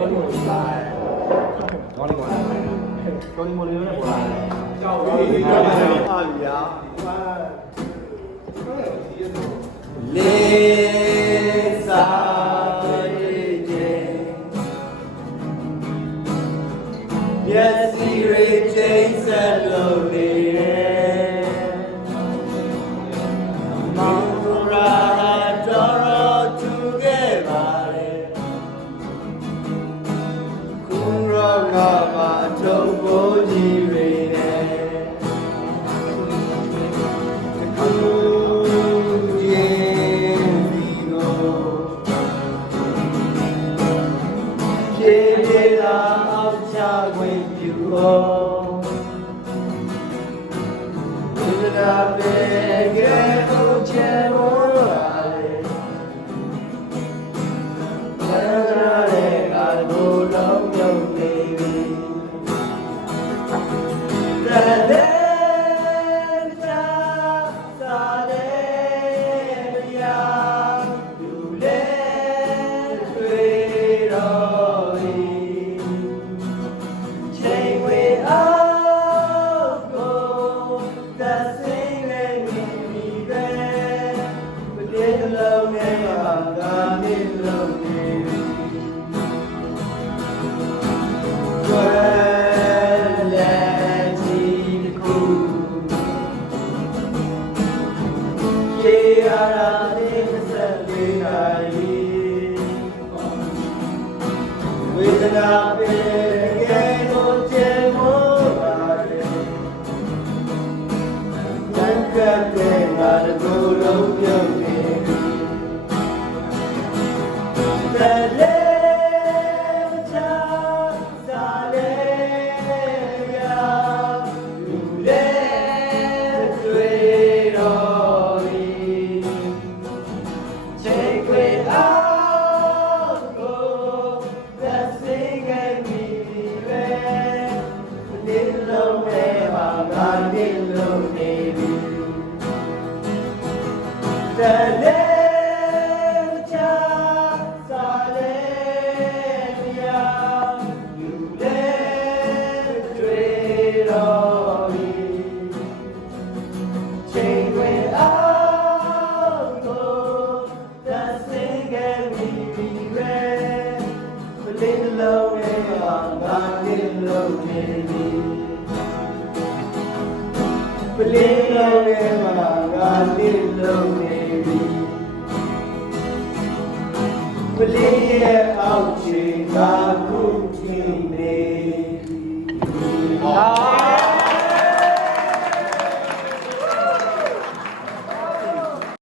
ကောင်းမွန်လာကောင်းမွန်လာကောင်းမွန်လေးနဲ့ပေါ်လာကြောက်ပြီအားဗျာလေးစားခြင်းမျက်စိရိတ်ချိန်ဆက်လို့နေမောင်ရာတော်သူခဲ့ပါလေခုရောကမှထုံကိုကြီးတွေနဲ့ခုချင်းဒီကိုပြေပြေလာအောင်ချခွင့်ပြုဖို့ဒီနာပေကဲကိုချေမိုးလာလေဘာသာရဲ့ကာကိုလုံးမြုပ်နေပြီတဲ့ဝေဒနာပေကဲကိုချေမိုးပါလေတန်ခတ်တဲ့ငါတို့လုံးပြုတ်နေတယ်လေချာစာလေယာလူလေတွေ့တော်ဒီချိန်ခွေအားတဲ့လေချာစာလေယာလူလေတွေ့တော်ဒီချိန်ခွေအားကိုသတ်စင်ခဲ့မိပြီပဲမလေးလုံးရဲ့ငါလေးလုံးနေပြီမလေးလုံးရဲ့ငါလေးလုံးနေပလေးရဲ့အောက်ခြေသာခုချင်းနေ